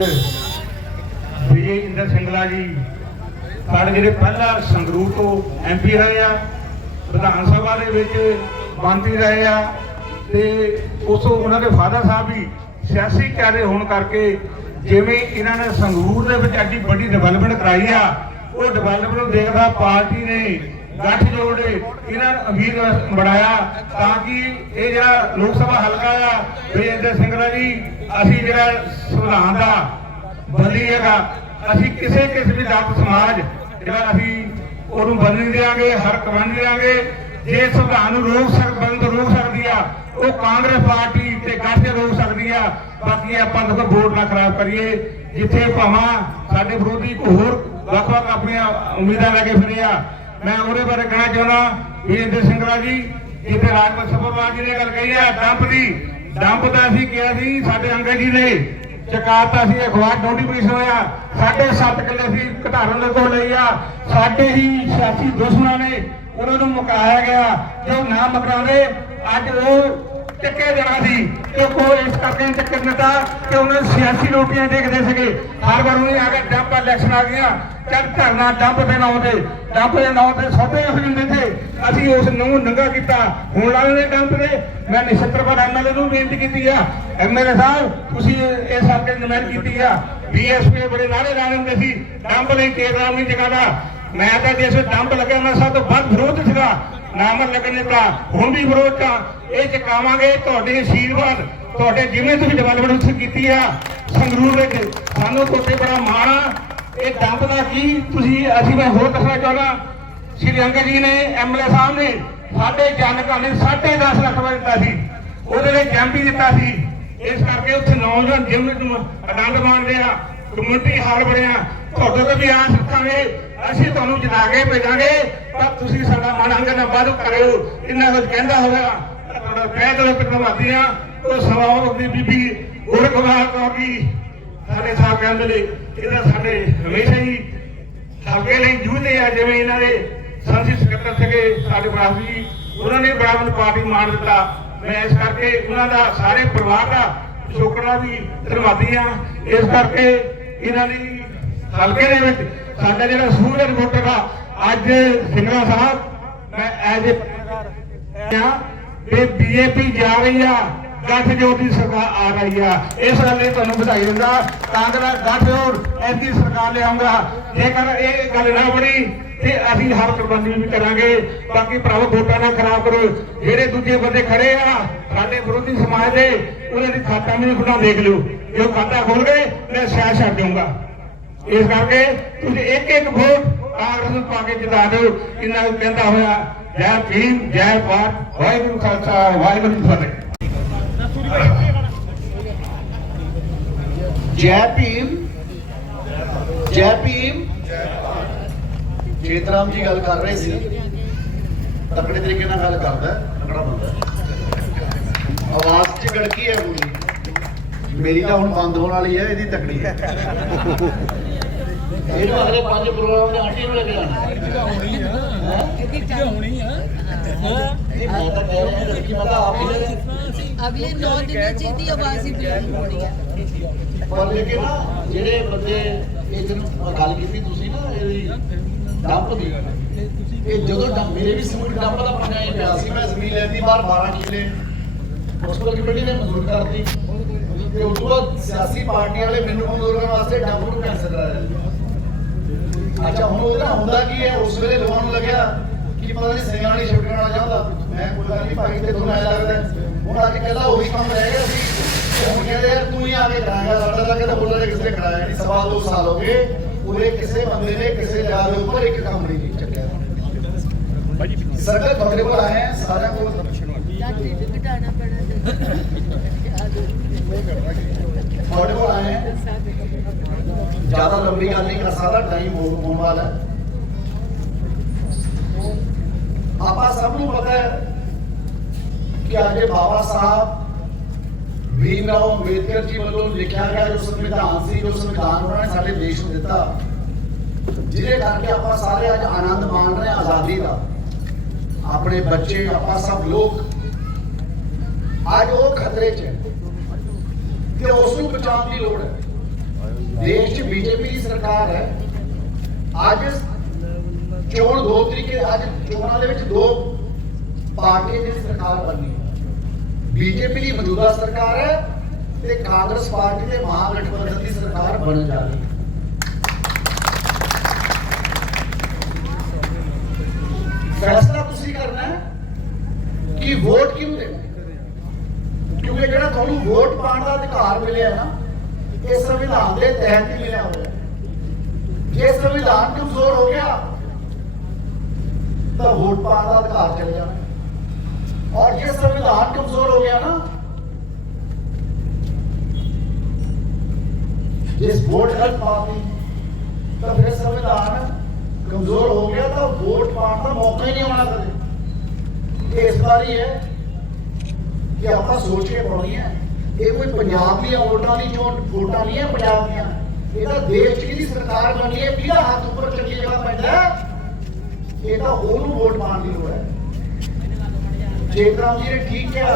ਵਿਜੇ ਇੰਦਰ ਸਿੰਗਲਾ ਜੀ, ਸਾਡੇ ਜਿਹੜੇ ਪਹਿਲਾ ਸੰਗਰੂਰ ਤੋਂ ਐਮਪੀ ਰਹੇ ਆ ਵਿਧਾਨ ਸਭਾ ਦੇ ਵਿੱਚ ਮੰਤਰੀ ਰਹੇ ਆ, ਤੇ ਉਸ ਤੋਂ ਉਹਨਾਂ ਦੇ ਫਾਦਰ ਸਾਹਿਬ ਵੀ ਸਿਆਸੀ ਕਾਰੇ ਹੋਣ ਕਰਕੇ ਜਿਵੇਂ ਇਹਨਾਂ ਨੇ ਸੰਗਰੂਰ ਦੇ ਵਿੱਚ ਐਡੀ ਵੱਡੀ ਡਿਵੈਲਪਮੈਂਟ ਕਰਾਈ ਆ, ਉਹ ਡਿਵੈਲਪਮੈਂਟ ਨੂੰ ਦੇਖਦਾ ਪਾਰਟੀ ਨੇ ਗੱਠ ਜੋੜ ਇਹਨਾਂ ਨੂੰ ਅਮੀਰ ਬਣਾਇਆ ਤਾਂ ਕਿ ਇਹ ਜਿਹੜਾ ਲੋਕ ਸਭਾ ਹਲਕਾ ਆ ਵਿਜੇਂਦਰ ਸਿੰਘਲਾ ਜੀ, ਅਸੀਂ ਜਿਹੜਾ ਸੰਵਿਧਾਨ ਦਾ ਬਲੀ ਹੈਗਾ, ਅਸੀਂ ਕਿਸੇ ਕਿਸਮ ਦੀ ਜਾਤ ਸਮਾਜ ਜਿਹੜਾ ਅਸੀਂ ਉਹਨੂੰ ਬਦਲ ਨਹੀਂ ਹਰ ਬਣ ਨਹੀਂ ਜੇ ਸੰਵਿਧਾਨ ਨੂੰ ਰੋਕ ਸਕ, ਬੰਦ ਰੋਕ ਸਕਦੀ ਆ, ਉਹ ਕਾਂਗਰਸ ਪਾਰਟੀ ਤੇ ਗੱਠ ਰੋਕ ਸਕਦੀ ਆ, ਬਾਕੀ ਆਪਾਂ ਦੇਖੋ ਵੋਟ ਨਾ ਖਰਾਬ ਕਰੀਏ, ਜਿੱਥੇ ਭਾਵਾਂ ਸਾਡੇ ਵਿਰੋਧੀ ਕੋ ਹੋਰ ਵੱਖ-ਵੱਖ ਆਪਣੀਆਂ ਉਮੀਦਾਂ ਲੈ ਕੇ ਫਿਰੇ ਆ। ਮੈਂ ਉਹਦੇ ਬਾਰੇ ਕਹਿਣਾ ਚਾਹੁੰਦਾ ਵੀਰੇਂਦਰ ਸਿੰਘਲਾ ਜੀ ਜਿੱਥੇ ਰਾਜਪਾਲ ਸਭਾ ਜੀ ਨੇ ਗੱਲ ਕਹੀ ਆ ਡੰਪ ਦੀ, ਡੰਪ ਦਾ ਅਸੀਂ ਕਿਹਾ ਸੀ, ਸਾਡੇ ਅੰਗਦ ਜੀ ਨੇ ਚਕਾਤਾ ਸੀ ਅਖਬਾਰ ਨੋਟੀਫਿਕੇਸ਼ਨ ਹੋਇਆ। ਸਾਡੇ 7 ਕਿੱਲੇ ਸੀ ਘਟਾਰਨ ਦੇ ਕੋਲ ਲਈ ਆ। ਸਾਡੇ ਹੀ ਸਿਆਸੀ ਦੁਸ਼ਮਣਾਂ ਨੇ ਉਹਨਾਂ ਨੂੰ ਮੁਕਾਇਆ ਗਿਆ, ਜੋ ਨਾ ਮੁਕਾਉਂਦੇ, ਅੱਜ ਉਹ ਟਿੱਕੇ ਦੇਣਾ ਸੀ ਕਿ ਕੋਈ ਇਸ ਕਰਕੇ ਨੀ ਟਿੱਕੇ ਦਿੱਤਾ ਕਿ ਉਹਨਾਂ ਨੂੰ ਸਿਆਸੀ ਰੋਟੀਆਂ ਦੇਖਦੇ ਸੀਗੇ। ਹਰ ਵਾਰ ਉਹਨੇ ਆ ਕੇ ਡੰਪ ਇਲੈਕਸ਼ਨ ਆ ਗਿਆ ਚੱਲ ਧਰਨਾ ਡੰਪ ਦੇ ਨਾਂ ਤੇ ਡੰਪ ਦੇ ਨਾਂ ਤੇ ਸੌਦੇ ਹੋ ਜਾਂਦੇ ਥੇ ਅਸੀਂ ਉਸ ਨੂੰ ਨੰਗਾ ਕੀਤਾ। ਹੁਣ ਵਾਲੇ ਨੇ ਡੰਪ ਦੇ ਮੈਂ ਨਿਸ਼ਤਰਪਾਲ ਐਮਐਲਏ ਨੂੰ ਬੇਨਤੀ ਕੀਤੀ ਆ। ਐਮਐਲਏ ਸਾਹਿਬ, ਤੁਸੀਂ ਇਹ ਇਹ ਸਭ ਕੇ ਕੀਤੀ ਆ। ਬੀਐਸਪੀ ਬੜੇ ਨਾਰੇ ਲਾ ਲੈਂਦੇ ਸੀ ਡੰਪ ਲਈ ਕੇਦਰਾ ਨਹੀਂ ਜਗਾਦਾ। ਮੈਂ ਤਾਂ ਜਿਸ ਇਸ ਡੰਪ ਲੱਗਿਆ, ਮੈਂ ਸਭ ਤੋਂ ਵੱਧ ਵਿਰੋਧ ਸੀਗਾ। ਨਾਮਰ ਲੱਗਣੇ ਦਾ ਹੁਣ ਵੀ ਵਿਰੋਧ ਆ। ਇਹ ਚਕਾਵਾਂਗੇ ਤੁਹਾਡੇ ਆਸ਼ੀਰਵਾਦ ਤੁਹਾਡੇ ਜਿਵੇਂ ਤੁਸੀਂ ਡਿਵੈਲਪਮੈਂਟ ਉੱਥੇ ਕੀਤੀ ਆ, ਸੰਗਰੂਰ ਵਿੱਚ। ਸਾਨੂੰ ਤੁਹਾਡੇ ਬੜਾ ਮਾਣ ਇਹ ਡੰਪ ਦਾ ਕੀ ਤੁਸੀਂ, ਅਸੀਂ ਮੈਂ ਹੋਰ ਦੱਸਣਾ ਚਾਹੁੰਦਾ। ਸ਼੍ਰੀ ਅੰਗਦ ਜੀ ਨੇ ਐਮਐਲਏ ਸਾਹਿਬ ਨੇ ਸਾਡੇ ਜਨਕਾਂ ਨੇ 10.5 ਲੱਖ ਰੁਪਏ ਦਿੱਤਾ ਸੀ। ਉਹਦੇ ਲਈ ਕੈਂਪ ਵੀ ਦਿੱਤਾ ਸੀ। ਇਸ ਕਰਕੇ ਉੱਥੇ ਨੌਜਵਾਨ ਜਿਵੇਂ ਨੂੰ ਆਨੰਦ ਮਾਣਦੇ ਆ ਕਮਿਊਨਿਟੀ ਹਾਲ ਬਣਿਆ ਤੁਹਾਡੇ ਤੋਂ ਵੀ ਆਸ ਰੱਖਾਂਗੇ, ਅਸੀਂ ਤੁਹਾਨੂੰ ਜਿਤਾ ਕੇ ਭੇਜਾਂਗੇ, ਪਰ ਤੁਸੀਂ ਸਾਡਾ ਮਨ ਅੰਗ ਅੰਗਨ ਵਾਧੂ ਕਰਿਓ। ਇੰਨਾ ਕੁਝ ਕਹਿੰਦਾ ਹੋਇਆ ਤੁਹਾਡਾ ਕਹਿ ਦੋ ਪਿੰਡਵਾਦੀ ਆ। ਉਹ ਸਵਾਲ ਦੀ ਬੀਬੀ ਗੁਰਕਵਾਰ ਕੌਰ ਜੀ। ਸਾਡੇ ਸਾਹਿਬ ਕਹਿੰਦੇ ਇਹਦਾ ਸਾਡੇ ਹਮੇਸ਼ਾ ਹੀ ਹਲਕੇ ਲਈ ਜੂਝਦੇ ਆ, ਜਿਵੇਂ ਇਹਨਾਂ ਦੇ ਸੰਸਦੀ ਸਕੱਤਰ ਸੀਗੇ, ਸਾਡੇ ਬਰਾਬਰ ਜੀ, ਉਹਨਾਂ ਨੇ ਬੜਾ ਪਾਰਟੀ ਮਾਣ ਦਿੱਤਾ। ਮੈਂ ਇਸ ਕਰਕੇ ਉਹਨਾਂ ਦਾ, ਸਾਰੇ ਪਰਿਵਾਰ ਦਾ ਸ਼ੁਕਰਨਾ ਵੀ ਧੰਨਵਾਦੀ ਆ ਇਸ ਕਰਕੇ ਇਹਨਾਂ ਦੀ ਹਲਕੇ ਦੇ ਵਿੱਚ ਸਾਡਾ ਜਿਹੜਾ ਸੂਰਜ ਰਿਪੋਰਟਰ ਆ ਅੱਜ ਸਿੰਗਲਾ ਸਾਹਿਬ, ਮੈਂ ਐਜ ਏ ਆ ਇਹ ਬੀਜੇਪੀ ਜਾ ਰਹੀ ਆ। ਗੱਠਜੋੜ ਦੀ ਸਰਕਾਰ ਆ ਰਹੀ ਆ। ਇਸ ਗੱਲ ਲਈ ਤੁਹਾਨੂੰ ਵਧਾਈ ਦਿੰਦਾ। ਕਾਂਗਰਸ ਗੱਠਜੋੜ ਐਸੀ ਸਰਕਾਰ ਲਿਆਉਂਗਾ ਜੇਕਰ ਇਹ ਗੱਲ ਨਾ ਬਣੀ, ਤੇ ਅਸੀਂ ਹਰ ਕੁਰਬਾਨੀ ਵੀ ਕਰਾਂਗੇ। ਬਾਕੀ ਭਰਾਵੋ, ਵੋਟਾਂ ਨਾ ਖਰਾਬ ਕਰੋ। ਜਿਹੜੇ ਦੂਜੇ ਬੰਦੇ ਖੜੇ ਆ, ਸਾਡੇ ਵਿਰੋਧੀ ਸਮਾਜ ਦੇ, ਉਹਨਾਂ ਦੀ ਖਾਤਾ ਵੀ ਖੁੱਲਾ ਦੇਖ ਲਿਓ। ਜੋ ਖਾਤਾ ਖੋਲ ਗਏ, ਮੈਂ ਸਿਆਸਤ ਛੱਡ ਜਾਊਂਗਾ ਇਸ ਕਰਕੇ ਤੁਸੀਂ ਇੱਕ ਇੱਕ ਵੋਟ ਕਾਂਗਰਸ ਨੂੰ ਪਾ ਕੇ ਜਿਤਾ ਦਿਓ। ਇਹਨਾਂ ਨੂੰ ਕਹਿੰਦਾ ਹੋਇਆ, ਜੈ ਭੀਮ, ਜੈ ਭਾਰਤ, ਵਾਹਿਗੁਰੂ ਖਾਲਸਾ, ਵਾਹਿਗੁਰੂ ਫਤਿਹ। ਜੈ ਭੀਮ। ਜੈ ਭੀਮ। ਜੇਤਰਾਮ ਜੀ ਗੱਲ ਕਰ ਰਹੇ ਸੀ। ਤਕੜੇ ਤਰੀਕੇ ਨਾਲ ਗੱਲ ਕਰਦਾ ਤਕੜਾ ਬੰਦਾ। ਆਵਾਜ਼ 'ਚ ਗੜਕੀ ਹੈ ਪੂਰੀ। ਮੇਰੀ ਤਾਂ ਹੁਣ ਬੰਦ ਹੋਣ ਵਾਲੀ ਹੈ ਇਹਦੀ ਤਕੜੀ ਹੈ। ਇਹਨੂੰ ਅਗਲੇ ਪੰਜ ਪ੍ਰੋਗਰਾਮ ਦੇ ਆਂਟੀ ਨੂੰ ਲੈ ਕੇ ਜਾਣਾ। ਹੈ? ਇਹ ਮੈਂ ਤਾਂ ਕਹਿ ਰਿਹਾ ਲੜਕੀ ਮੈਂ ਤਾਂ ਆਪ ਹੀ। ਅਗਲੇ 9 ਦਿਨਾਂ ਚ ਇਹਦੀ ਆਵਾਜ਼ ਹੀ ਬੁਲੰਦ ਹੋਣੀ ਹੈ। ਪਰ ਲੇਕਿਨ ਜਿਹੜੇ ਬੰਦੇ ਇਹ ਗੱਲ ਕੀਤੀ ਤੁਸੀਂ ਨਾ ਇਹਦੀ ਡੰਪ ਦੀ। ਇਹ ਜਦੋਂ ਡੰਪ ਮੇਰੇ ਵੀ ਸਮੂਹ ਡੰਪ ਦਾ ਪੰਗਾ ਹੀ ਪਿਆ ਸੀ ਮੈਂ ਜ਼ਮੀਨ ਲੈਤੀ ਬਾਹਰ 12 ਕਿੱਲੇ ਮੁਸਕਲ ਕਮੇਟੀ ਨੇ ਮਨਜ਼ੂਰ ਕਰਤੀ। ਤੇ ਉਸ ਤੋਂ ਬਾਅਦ ਸਿਆਸੀ ਪਾਰਟੀਆਂ ਵਾਲੇ ਮੈਨੂੰ ਮਨਜ਼ੂਰ ਕਰਨ ਵਾਸਤੇ ਡੰਪ ਨੂੰ ਕੈਂਸਲ ਕਰਾਇਆ। ਅੱਛਾ ਹੁਣ ਉਹਦਾ ਹੁੰਦਾ ਕੀ ਹੈ? ਉਸ ਵੇਲੇ ਲੋਕਾਂ ਨੂੰ ਲੱਗਿਆ ਕਿ ਪਤਾ ਨਹੀਂ ਸਿੰਘਾਂ ਵਾਲੀ ਸ਼ਿਫਟ ਕਰਨਾ ਚਾਹੁੰਦਾ। ਮੈਂ ਕੋਈ ਗੱਲ ਨਹੀਂ, ਭਾਈ ਤੇ ਤੁਹਾਨੂੰ ਐ ਲੱਗਦਾ ਹੈ। ਹੁਣ ਅੱਜ ਕਹਿੰਦਾ ਉਹੀ ਕੰਮ ਰਹਿ ਗਿਆ ਸੀ। ਹੁਣ ਕਹਿੰਦੇ, ਯਾਰ ਤੂੰ ਹੀ ਆ ਕੇ ਕਰਾਏਗਾ, ਸਾਡਾ ਤਾਂ ਕਹਿੰਦਾ ਬੋਲਦਾ ਕਿਸੇ ਨੇ ਕਰਾਇਆ ਨਹੀਂ। ਸਵਾ ਦੋ ਸਾਲ ਹੋ ਗਏ ਉਹਨੇ ਕਿਸੇ ਬੰਦੇ ਨੇ ਕਿਸੇ ਜਗ੍ਹਾ ਦੇ ਉੱਪਰ ਇੱਕ ਕੰਮ ਨਹੀਂ ਚੱਕਿਆ। ਸਰਕਾਰ ਤੁਹਾਡੇ ਕੋਲ ਆਏ ਹੈ ਸਾਰਿਆਂ ਕੋਲ। ਜਾਂ ਢਿੱਡ ਘਟਾਣਾ ਪੈਣਾ ਤੁਹਾਡੇ ਕੋਲ ਆਏ ਹੈ ਜ਼ਿਆਦਾ ਲੰਬੀ ਗੱਲ ਨਹੀਂ ਕਰ ਸਕਦਾ ਟਾਈਮ ਹੋਣ ਵਾਲਾ ਹੈ ਆਪਾਂ ਸਭ ਨੂੰ ਪਤਾ ਹੈ ਕਿ ਅੱਜ ਬਾਬਾ ਸਾਹਿਬ ਭੀਮਰਾਓ ਅੰਬੇਦਕਰ ਜੀ ਵੱਲੋਂ ਲਿਖਿਆ ਗਿਆ ਜੋ ਸੰਵਿਧਾਨ ਸੀ, ਜੋ ਸੰਵਿਧਾਨ ਉਹਨਾਂ ਨੇ ਸਾਡੇ ਦੇਸ਼ ਨੂੰ ਦਿੱਤਾ। ਜਿਹਦੇ ਕਰਕੇ ਆਪਾਂ ਸਾਰੇ ਅੱਜ ਆਨੰਦ ਮਾਣ ਰਹੇ ਆਜ਼ਾਦੀ ਦਾ। ਆਪਣੇ ਬੱਚੇ, ਆਪਾਂ ਸਭ ਲੋਕ ਅੱਜ ਉਹ ਖਤਰੇ 'ਚ ਹੈ ਤੇ ਉਸ ਨੂੰ ਬਚਾਉਣ ਦੀ ਲੋੜ ਹੈ। ਦੇਸ਼ ਚ ਬੀਜੇਪੀ ਦੀ ਸਰਕਾਰ ਹੈ। ਅੱਜ ਚੋਣ ਦੋ ਤਰੀਕੇ, ਅੱਜ ਚੋਣਾਂ ਦੇ ਵਿੱਚ ਦੋ ਪਾਰਟੀਆਂ ਦੀ ਸਰਕਾਰ ਬਣੀ ਬੀਜੇਪੀ ਦੀ ਮੌਜੂਦਾ ਸਰਕਾਰ ਹੈ ਤੇ ਕਾਂਗਰਸ ਪਾਰਟੀ ਦੇ ਮਹਾਗਠਬੰਧਨ ਦੀ ਸਰਕਾਰ ਬਣ ਜਾ ਰਹੀ ਹੈ। ਫੈਸਲਾ ਤੁਸੀਂ ਕਰਨਾ ਹੈ ਕਿ ਵੋਟ ਕਿਉਂ ਦੇਣਾ ਕਿਉਂਕਿ ਜਿਹੜਾ ਤੁਹਾਨੂੰ ਵੋਟ ਪਾਉਣ ਦਾ ਅਧਿਕਾਰ ਮਿਲਿਆ ਨਾ, ਇਹ ਸੰਵਿਧਾਨ ਦੇ ਤਹਿਤ ਹੀ ਮਿਲਿਆ ਹੋਇਆ ਜੇ ਸੰਵਿਧਾਨ ਕਮਜ਼ੋਰ ਹੋ ਗਿਆ ਤਾਂ ਵੋਟ ਪਾਉਣ ਦਾ ਅਧਿਕਾਰ ਚਲੇ ਜਾਣਾ। ਔਰ ਜੇ ਸੰਵਿਧਾਨ ਕਮਜ਼ੋਰ ਹੋ ਗਿਆ ਨਾ, ਜੇ ਵੋਟ ਗਲਤ ਪਾਤੀ, ਤਾਂ ਫਿਰ ਸੰਵਿਧਾਨ ਕਮਜ਼ੋਰ ਹੋ ਗਿਆ ਤਾਂ ਵੋਟ ਪਾਉਣ ਦਾ ਮੌਕਾ ਹੀ ਨਹੀਂ ਆਉਣਾ ਕਦੇ। ਇਸ ਵਾਰੀ ਹੈ ਕਿ ਆਪਾਂ ਸੋਚ ਕੇ ਪਾਉਣੀ ਹੈ, ਇਹ ਕੋਈ ਪੰਜਾਬ ਦੀਆਂ ਵੋਟਾਂ ਦੀ ਚੋਣ, ਵੋਟਾਂ ਨਹੀਂ ਹੈ ਪੰਜਾਬ ਦੀਆਂ। ਇਹ ਤਾਂ ਦੇਸ਼ 'ਚ ਕਿਹਦੀ ਸਰਕਾਰ ਬਣੀ ਹੈ ਕਿਹਦਾ ਹੱਥ ਉੱਪਰ ਇਹ ਤਾਂ ਉਹਨੂੰ ਵੋਟ ਪਾਉਣ ਦੀ ਲੋੜ ਹੈ। ਜੇਕਰ ਆਪ ਜੀ ਨੇ ਠੀਕ ਕਿਹਾ